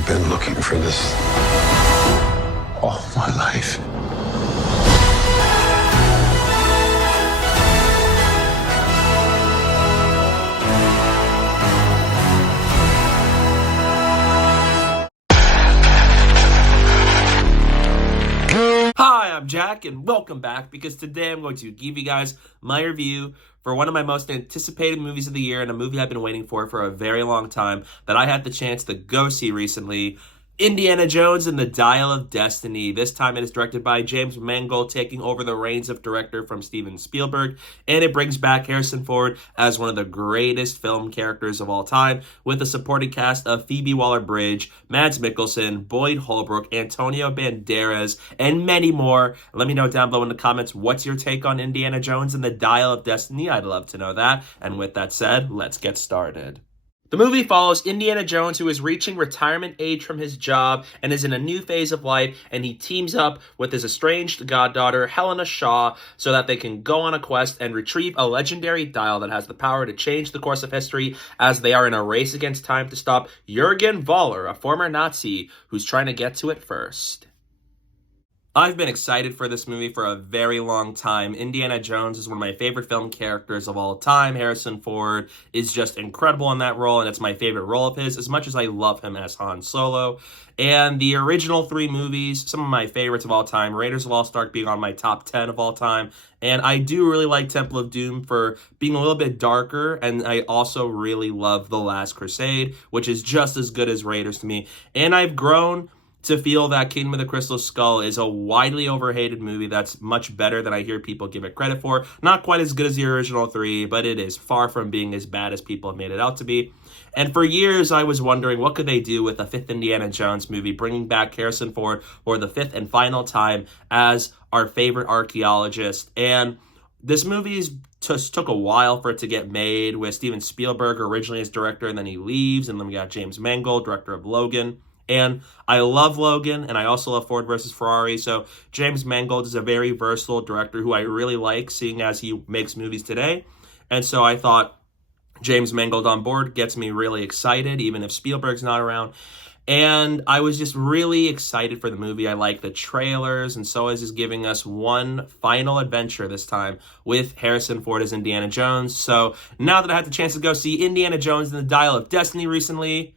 I've been looking for this all my life. Hi, I'm Jack, and welcome back, because today I'm going to give you guys my review for one of my most anticipated movies of the year, and a movie I've been waiting for a very long time that I had the chance to go see recently. Indiana Jones and the Dial of Destiny. This time it is directed by James Mangold, taking over the reins of director from Steven Spielberg, and it brings back Harrison Ford as one of the greatest film characters of all time, with a supporting cast of Phoebe Waller-Bridge, Mads Mikkelsen, Boyd Holbrook, Antonio Banderas, and many more. Let me know down below in the comments, what's your take on Indiana Jones and the Dial of Destiny? I'd love to know that. And with that said, let's get started. The movie follows Indiana Jones, who is reaching retirement age from his job and is in a new phase of life, and he teams up with his estranged goddaughter, Helena Shaw, so that they can go on a quest and retrieve a legendary dial that has the power to change the course of history, as they are in a race against time to stop Jürgen Voller, a former Nazi, who's trying to get to it first. I've been excited for this movie for a very long time. Indiana Jones is one of my favorite film characters of all time. Harrison Ford is just incredible in that role, and it's my favorite role of his, as much as I love him as Han Solo. And the original three movies, some of my favorites of all time, Raiders of Lost Ark being on my top 10 of all time. And I do really like Temple of Doom for being a little bit darker, and I also really love The Last Crusade, which is just as good as Raiders to me. And I've grown to feel that Kingdom of the Crystal Skull is a widely overhated movie that's much better than I hear people give it credit for. Not quite as good as the original three, but it is far from being as bad as people have made it out to be. And for years, I was wondering, what could they do with a fifth Indiana Jones movie, bringing back Harrison Ford for the fifth and final time as our favorite archaeologist. And this movie just took a while for it to get made, with Steven Spielberg originally as director, and then he leaves, and then we got James Mangold, director of Logan. And I love Logan, and I also love Ford versus Ferrari, so James Mangold is a very versatile director who I really like, seeing as he makes movies today. And so I thought James Mangold on board gets me really excited, even if Spielberg's not around. And I was just really excited for the movie. I like the trailers, and so is giving us one final adventure this time with Harrison Ford as Indiana Jones. So now that I had the chance to go see Indiana Jones and the Dial of Destiny recently,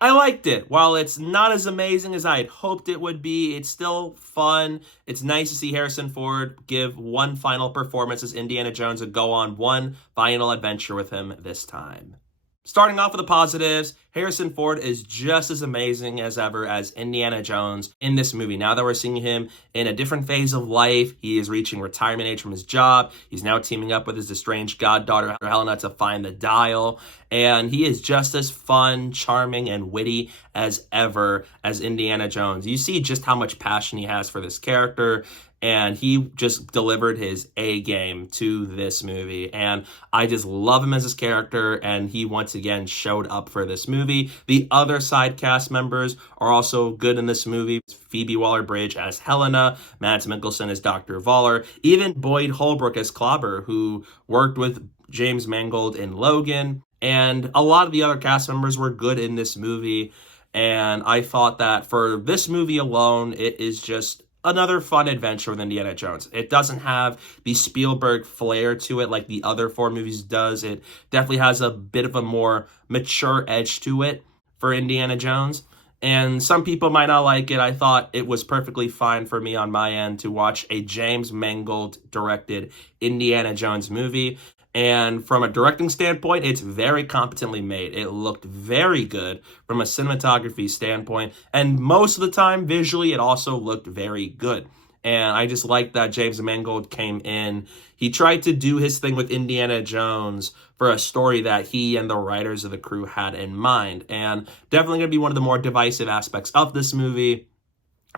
I liked it. While it's not as amazing as I had hoped it would be, it's still fun. It's nice to see Harrison Ford give one final performance as Indiana Jones and go on one final adventure with him this time. Starting off with the positives, Harrison Ford is just as amazing as ever as Indiana Jones in this movie. Now that we're seeing him in a different phase of life, he is reaching retirement age from his job. He's now teaming up with his estranged goddaughter, Helena, to find the dial. And he is just as fun, charming, and witty as ever as Indiana Jones. You see just how much passion he has for this character, and he just delivered his A game to this movie. And I just love him as his character, and he once again showed up for this movie. The other side cast members are also good in this movie. Phoebe Waller-Bridge as Helena, Mads Mikkelsen as Dr. Voller, even Boyd Holbrook as Clobber, who worked with James Mangold in Logan. And a lot of the other cast members were good in this movie. And I thought that for this movie alone, it is just another fun adventure with Indiana Jones. It doesn't have the Spielberg flair to it like the other four movies does. It definitely has a bit of a more mature edge to it for Indiana Jones. And some people might not like it. I thought it was perfectly fine for me on my end to watch a James Mangold directed Indiana Jones movie. And from a directing standpoint, it's very competently made. It looked very good from a cinematography standpoint. And most of the time, visually, it also looked very good. And I just like that James Mangold came in. He tried to do his thing with Indiana Jones for a story that he and the writers of the crew had in mind. And definitely going to be one of the more divisive aspects of this movie.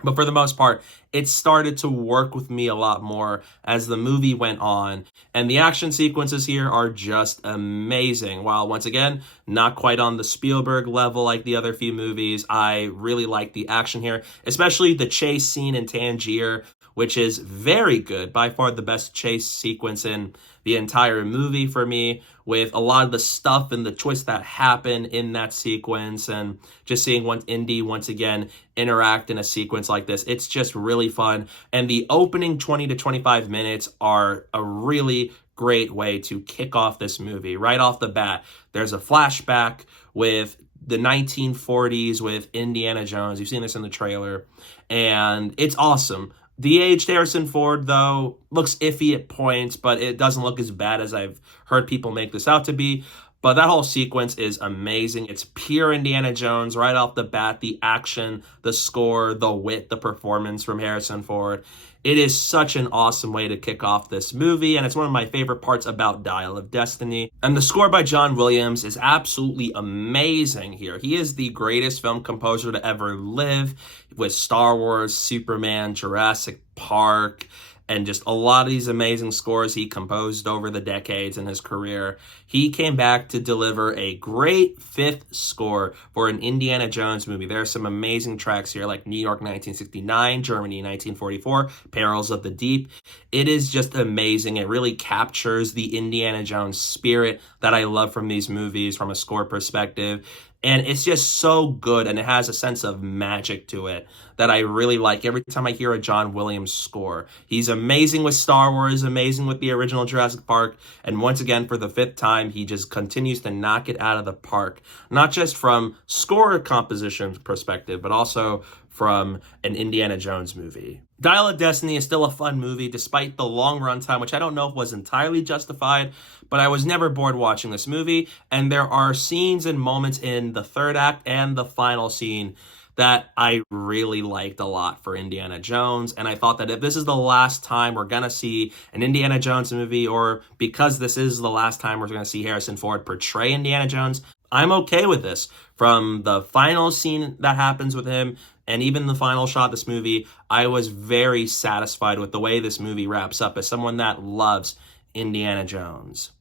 But for the most part, it started to work with me a lot more as the movie went on. And the action sequences here are just amazing. While, once again, not quite on the Spielberg level like the other few movies, I really like the action here, especially the chase scene in Tangier, which is very good. By far the best chase sequence in the entire movie for me, with a lot of the stuff and the twists that happen in that sequence, and just seeing Indy once again interact in a sequence like this. It's just really fun. And the opening 20 to 25 minutes are a really great way to kick off this movie. Right off the bat, there's a flashback with the 1940s with Indiana Jones. You've seen this in the trailer, and it's awesome. The aged Harrison Ford, though, looks iffy at points, but it doesn't look as bad as I've heard people make this out to be. But that whole sequence is amazing. It's pure Indiana Jones right off the bat. The action, the score, the wit, the performance from Harrison Ford. It is such an awesome way to kick off this movie, and it's one of my favorite parts about Dial of Destiny. And the score by John Williams is absolutely amazing here. He is the greatest film composer to ever live, with Star Wars, Superman, Jurassic Park, and just a lot of these amazing scores he composed over the decades in his career. He came back to deliver a great fifth score for an Indiana Jones movie. There are some amazing tracks here, like New York 1969, Germany 1944, Perils of the Deep. It is just amazing. It really captures the Indiana Jones spirit that I love from these movies from a score perspective. And it's just so good, and it has a sense of magic to it that I really like every time I hear a John Williams score. He's amazing with Star Wars, amazing with the original Jurassic Park, and once again, for the fifth time, he just continues to knock it out of the park. Not just from score composition perspective, but also from an Indiana Jones movie. Dial of Destiny is still a fun movie, despite the long runtime, which I don't know if was entirely justified, but I was never bored watching this movie, and there are scenes and moments in the third act and the final scene that I really liked a lot for Indiana Jones, and I thought that if this is the last time we're gonna see an Indiana Jones movie, or because this is the last time we're gonna see Harrison Ford portray Indiana Jones, I'm okay with this. From the final scene that happens with him, and even the final shot of this movie, I was very satisfied with the way this movie wraps up as someone that loves Indiana Jones.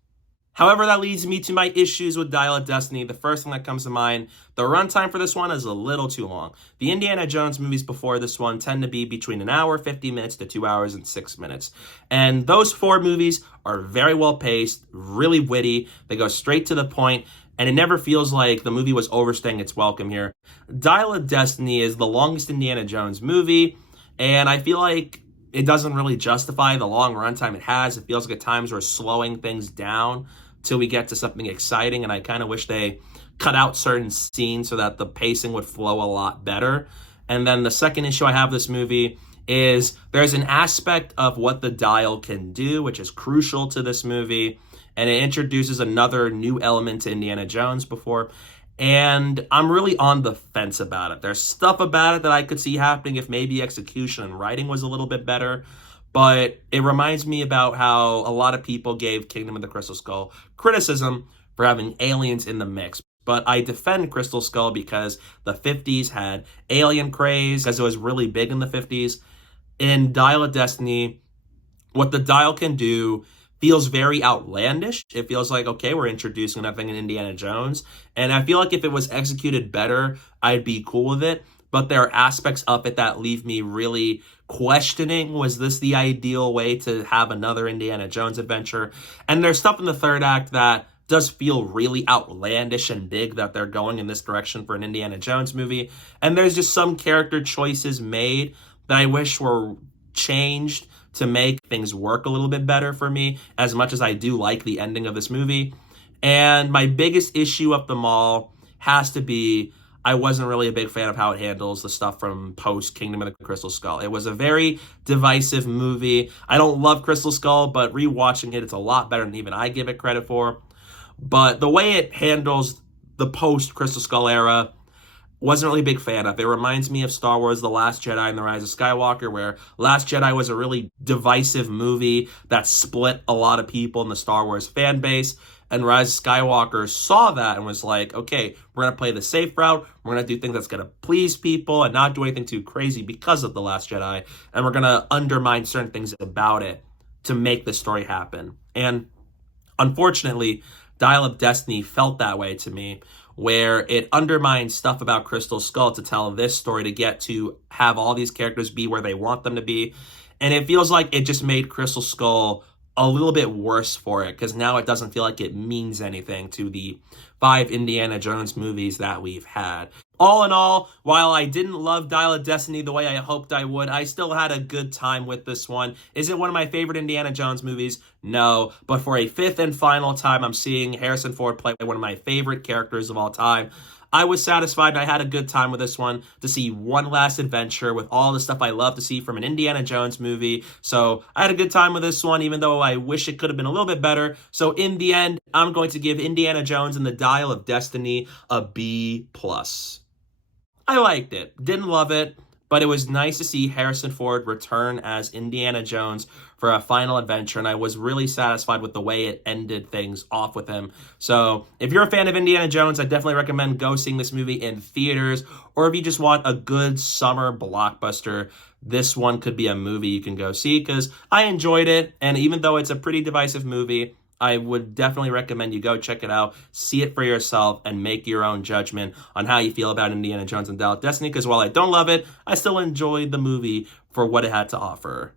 However, that leads me to my issues with Dial of Destiny. The first thing that comes to mind, the runtime for this one is a little too long. The Indiana Jones movies before this one tend to be between an hour, 50 minutes to 2 hours and 6 minutes. And those four movies are very well paced, really witty. They go straight to the point, and it never feels like the movie was overstaying its welcome here. Dial of Destiny is the longest Indiana Jones movie, and I feel like it doesn't really justify the long runtime it has. It feels like at times we're slowing things down till we get to something exciting, and I kind of wish they cut out certain scenes so that the pacing would flow a lot better. And then the second issue I have with this movie is there's an aspect of what the dial can do, which is crucial to this movie, and it introduces another new element to Indiana Jones before, and I'm really on the fence about it. There's stuff about it that I could see happening if maybe execution and writing was a little bit better, but it reminds me about how a lot of people gave Kingdom of the Crystal Skull criticism for having aliens in the mix. But I defend Crystal Skull because the 50s had alien craze, because it was really big in the 50s. In Dial of Destiny, what the dial can do feels very outlandish. It feels like, okay, we're introducing nothing in Indiana Jones. And I feel like if it was executed better, I'd be cool with it. But there are aspects of it that leave me really questioning, was this the ideal way to have another Indiana Jones adventure? And there's stuff in the third act that does feel really outlandish and big, that they're going in this direction for an Indiana Jones movie. And there's just some character choices made that I wish were changed to make things work a little bit better for me, as much as I do like the ending of this movie. And my biggest issue of them all has to be, I wasn't really a big fan of how it handles the stuff from post Kingdom of the Crystal Skull. It was a very divisive movie. I don't love Crystal Skull, but rewatching it, it's a lot better than even I give it credit for. But the way it handles the post Crystal Skull era, wasn't really a big fan of. It reminds me of Star Wars: The Last Jedi and The Rise of Skywalker, where Last Jedi was a really divisive movie that split a lot of people in the Star Wars fan base. And Rise of Skywalker saw that and was like, okay, we're going to play the safe route. We're going to do things that's going to please people and not do anything too crazy because of The Last Jedi. And we're going to undermine certain things about it to make the story happen. And unfortunately, Dial of Destiny felt that way to me, where it undermines stuff about Crystal Skull to tell this story, to get to have all these characters be where they want them to be. And it feels like it just made Crystal Skull a little bit worse for it, because now it doesn't feel like it means anything to the 5 Indiana Jones movies that we've had. All in all, while I didn't love Dial of Destiny the way I hoped I would, I still had a good time with this one. Is it one of my favorite Indiana Jones movies? No, but for a 5th and final time, I'm seeing Harrison Ford play one of my favorite characters of all time. I was satisfied and I had a good time with this one, to see one last adventure with all the stuff I love to see from an Indiana Jones movie. So I had a good time with this one, even though I wish it could have been a little bit better. So in the end, I'm going to give Indiana Jones and the Dial of Destiny a B+. I liked it. Didn't love it, but it was nice to see Harrison Ford return as Indiana Jones for a final adventure, and I was really satisfied with the way it ended things off with him. So if you're a fan of Indiana Jones, I definitely recommend go seeing this movie in theaters, or if you just want a good summer blockbuster, this one could be a movie you can go see, because I enjoyed it, and even though it's a pretty divisive movie, I would definitely recommend you go check it out, see it for yourself, and make your own judgment on how you feel about Indiana Jones and Dial of Destiny, because while I don't love it, I still enjoyed the movie for what it had to offer.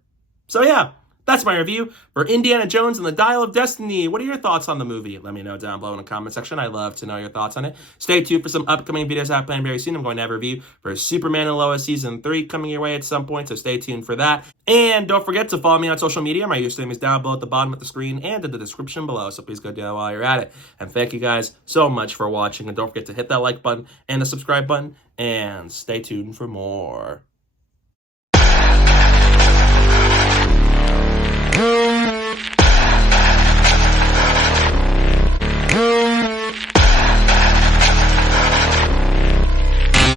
So yeah, that's my review for Indiana Jones and the Dial of Destiny. What are your thoughts on the movie? Let me know down below in the comment section. I love to know your thoughts on it. Stay tuned for some upcoming videos I have planned very soon. I'm going to have a review for Superman and Lois Season 3 coming your way at some point, so stay tuned for that. And don't forget to follow me on social media. My username is down below at the bottom of the screen and in the description below, so please go do that while you're at it. And thank you guys so much for watching, and don't forget to hit that like button and the subscribe button, and stay tuned for more.